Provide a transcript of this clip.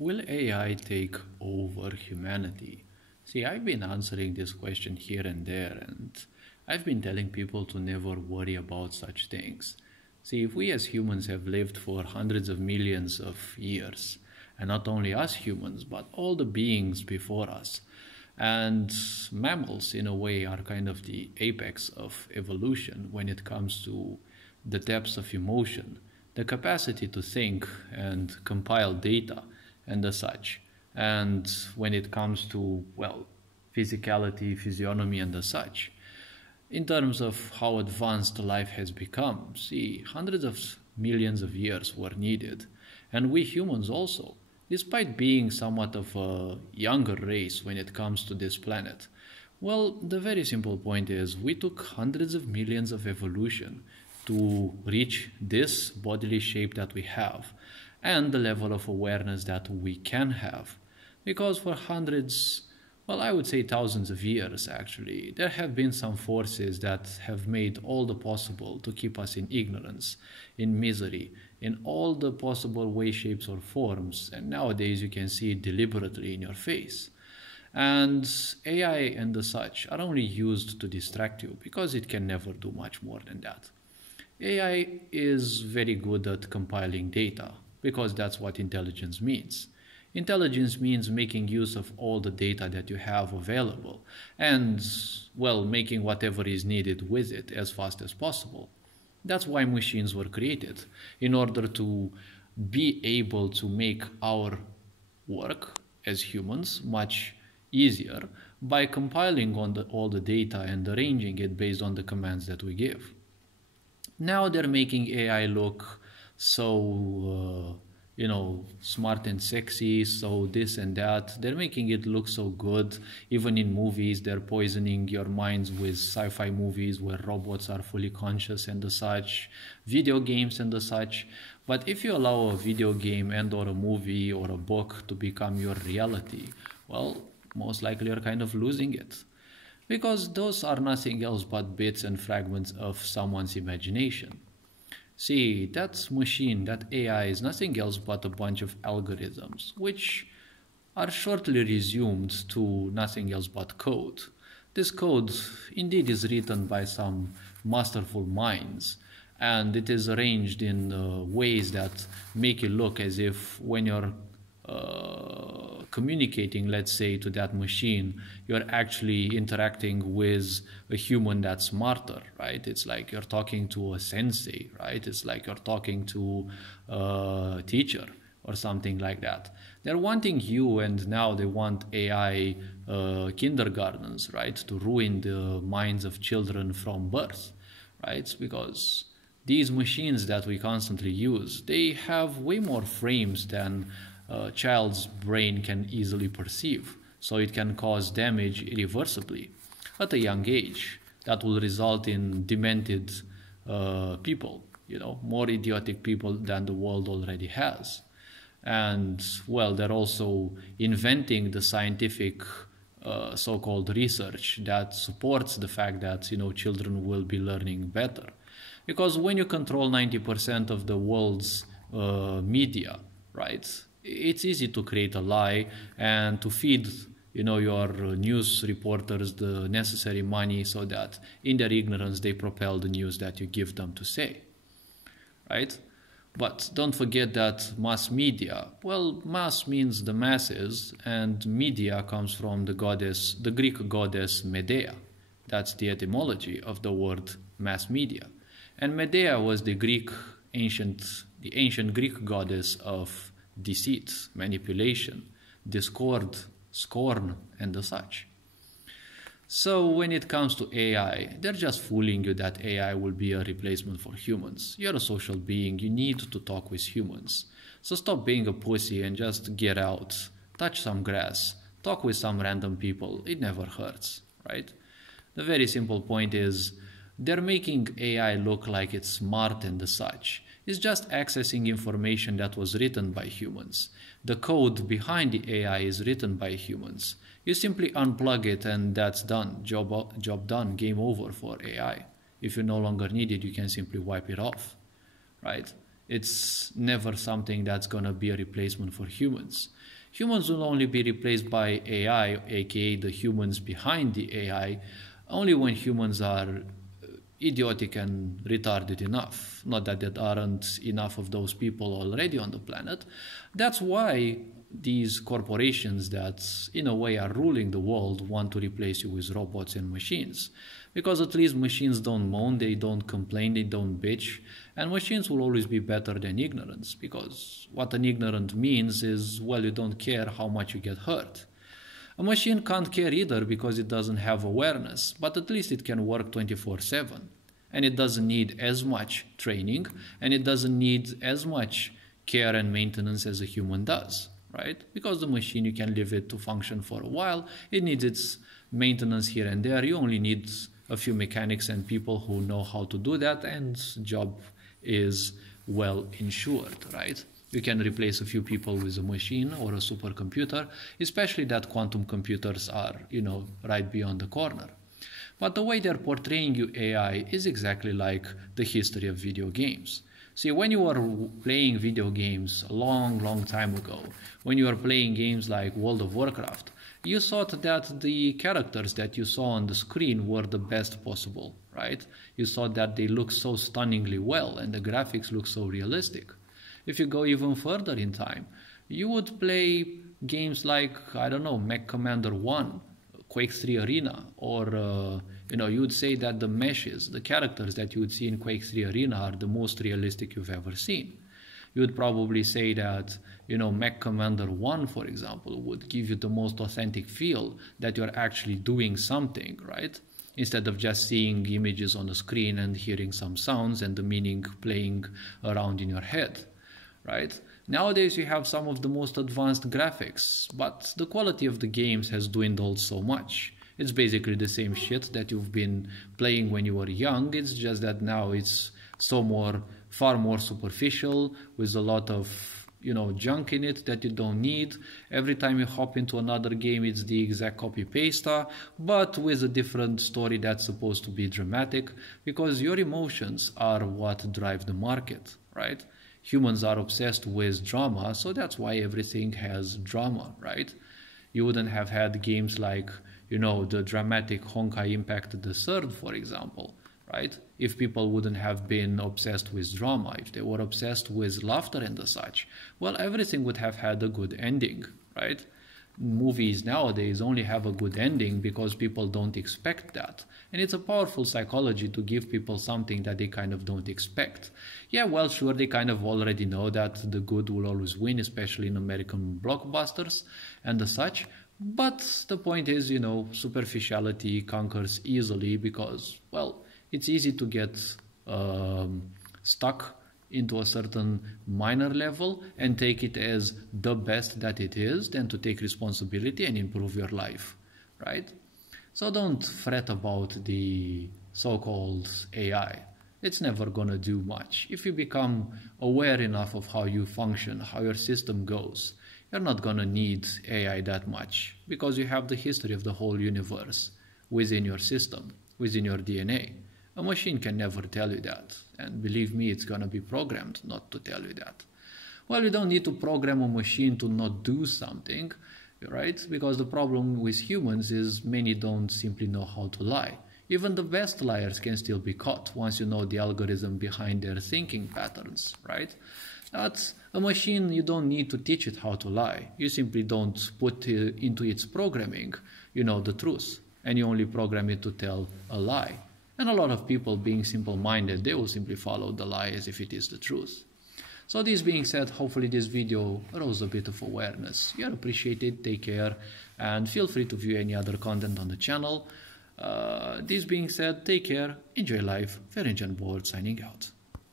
Will AI take over humanity? See, I've been answering this question here and there, and I've been telling people to never worry about such things. See, if we as humans have lived for hundreds of millions of years, and not only us humans, but all the beings before us, and mammals, in a way, are kind of the apex of evolution when it comes to the depths of emotion, the capacity to think and compile data and the such. And when it comes to, well, physicality, physiognomy, and the such, in terms of how advanced life has become, see, hundreds of millions of years were needed, and we humans also, despite being somewhat of a younger race when it comes to this planet. Well, the very simple point is we took hundreds of millions of evolution to reach this bodily shape that we have and the level of awareness that we can have. Because for hundreds, well, I would say thousands of years actually, there have been some forces that have made all the possible to keep us in ignorance, in misery, in all the possible ways, shapes, or forms. And nowadays you can see it deliberately in your face. And AI and the such are only used to distract you because it can never do much more than that. AI is very good at compiling data because that's what intelligence means. Intelligence means making use of all the data that you have available and, well, making whatever is needed with it as fast as possible. That's why machines were created, in order to be able to make our work as humans much easier by compiling all the data and arranging it based on the commands that we give. Now they're making AI look so, smart and sexy, so this and that. They're making it look so good. Even in movies, they're poisoning your minds with sci-fi movies where robots are fully conscious and the such, video games and the such. But if you allow a video game and or a movie or a book to become your reality, well, most likely you're kind of losing it. Because those are nothing else but bits and fragments of someone's imagination. See, that machine, that AI is nothing else but a bunch of algorithms, which are shortly resumed to nothing else but code. This code indeed is written by some masterful minds, and it is arranged in ways that make it look as if when you're communicating, let's say, to that machine, you're actually interacting with a human that's smarter, right? It's like you're talking to a sensei, right? It's like you're talking to a teacher or something like that. They're wanting you, and now they want AI kindergartens, right? To ruin the minds of children from birth, right? Because these machines that we constantly use, they have way more frames than a child's brain can easily perceive, so it can cause damage irreversibly at a young age that will result in demented people, more idiotic people than the world already has. And, well, they're also inventing the scientific so-called research that supports the fact that, children will be learning better. Because when you control 90% of the world's media, right, it's easy to create a lie and to feed your news reporters the necessary money so that in their ignorance they propel the news that you give them to say, right? But don't forget that mass media, well, mass means the masses, and media comes from the Greek goddess Medea. That's the etymology of the word mass media. And Medea was the ancient Greek goddess of deceit, manipulation, discord, scorn, and the such. So when it comes to AI, they're just fooling you that AI will be a replacement for humans. You're a social being, you need to talk with humans. So stop being a pussy and just get out, touch some grass, talk with some random people, it never hurts, right? The very simple point is, they're making AI look like it's smart and the such. It's just accessing information that was written by humans. The code behind the AI is written by humans. You simply unplug it and that's done. Job done. Game over for AI. If you no longer need it, you can simply wipe it off, right? It's never something that's going to be a replacement for humans. Humans will only be replaced by AI, aka the humans behind the AI, only when humans are idiotic and retarded enough. Not that there aren't enough of those people already on the planet. That's why these corporations that in a way are ruling the world want to replace you with robots and machines. Because at least machines don't moan, they don't complain, they don't bitch, and machines will always be better than ignorance, because what an ignorant means is, well, you don't care how much you get hurt. A machine can't care either because it doesn't have awareness, but at least it can work 24/7. And it doesn't need as much training, and it doesn't need as much care and maintenance as a human does, right? Because the machine, you can leave it to function for a while. It needs its maintenance here and there. You only need a few mechanics and people who know how to do that, and job is well insured, right? You can replace a few people with a machine or a supercomputer, especially that quantum computers are, right beyond the corner. But the way they're portraying you AI is exactly like the history of video games. See, when you were playing video games a long, long time ago, when you were playing games like World of Warcraft, you thought that the characters that you saw on the screen were the best possible, right? You thought that they looked so stunningly well and the graphics looked so realistic. If you go even further in time, you would play games like, I don't know, Mech Commander 1, Quake 3 Arena, or you would say that the meshes, the characters that you would see in Quake 3 Arena are the most realistic you've ever seen. You would probably say that, Mech Commander 1, for example, would give you the most authentic feel that you're actually doing something, right? Instead of just seeing images on the screen and hearing some sounds and the meaning playing around in your head, right? Nowadays you have some of the most advanced graphics, but the quality of the games has dwindled so much. It's basically the same shit that you've been playing when you were young. It's just that now it's far more superficial, with a lot of junk in it that you don't need. Every time you hop into another game, it's the exact copy paste, but with a different story that's supposed to be dramatic, because your emotions are what drive the market, right? Humans are obsessed with drama, so that's why everything has drama, right? You wouldn't have had games like, the dramatic Honkai Impact the Third, for example, right? If people wouldn't have been obsessed with drama, if they were obsessed with laughter and the such, well, everything would have had a good ending, right? Movies nowadays only have a good ending because people don't expect that. And it's a powerful psychology to give people something that they kind of don't expect. Yeah, well, sure, they kind of already know that the good will always win, especially in American blockbusters and the such. But the point is, superficiality conquers easily because, well, it's easy to get stuck into a certain minor level and take it as the best that it is, than to take responsibility and improve your life, right? So don't fret about the so-called AI. It's never gonna do much. If you become aware enough of how you function, how your system goes, you're not gonna need AI that much, because you have the history of the whole universe within your system, within your DNA. A machine can never tell you that, and believe me, it's gonna be programmed not to tell you that. Well, you don't need to program a machine to not do something, right? Because the problem with humans is many don't simply know how to lie. Even the best liars can still be caught once you know the algorithm behind their thinking patterns, right? That's a machine, you don't need to teach it how to lie. You simply don't put into its programming, the truth, and you only program it to tell a lie. And a lot of people, being simple-minded, they will simply follow the lie as if it is the truth. So this being said, hopefully this video rose a bit of awareness. You're appreciated, take care, and feel free to view any other content on the channel. This being said, take care, enjoy life. Ferenc Board signing out.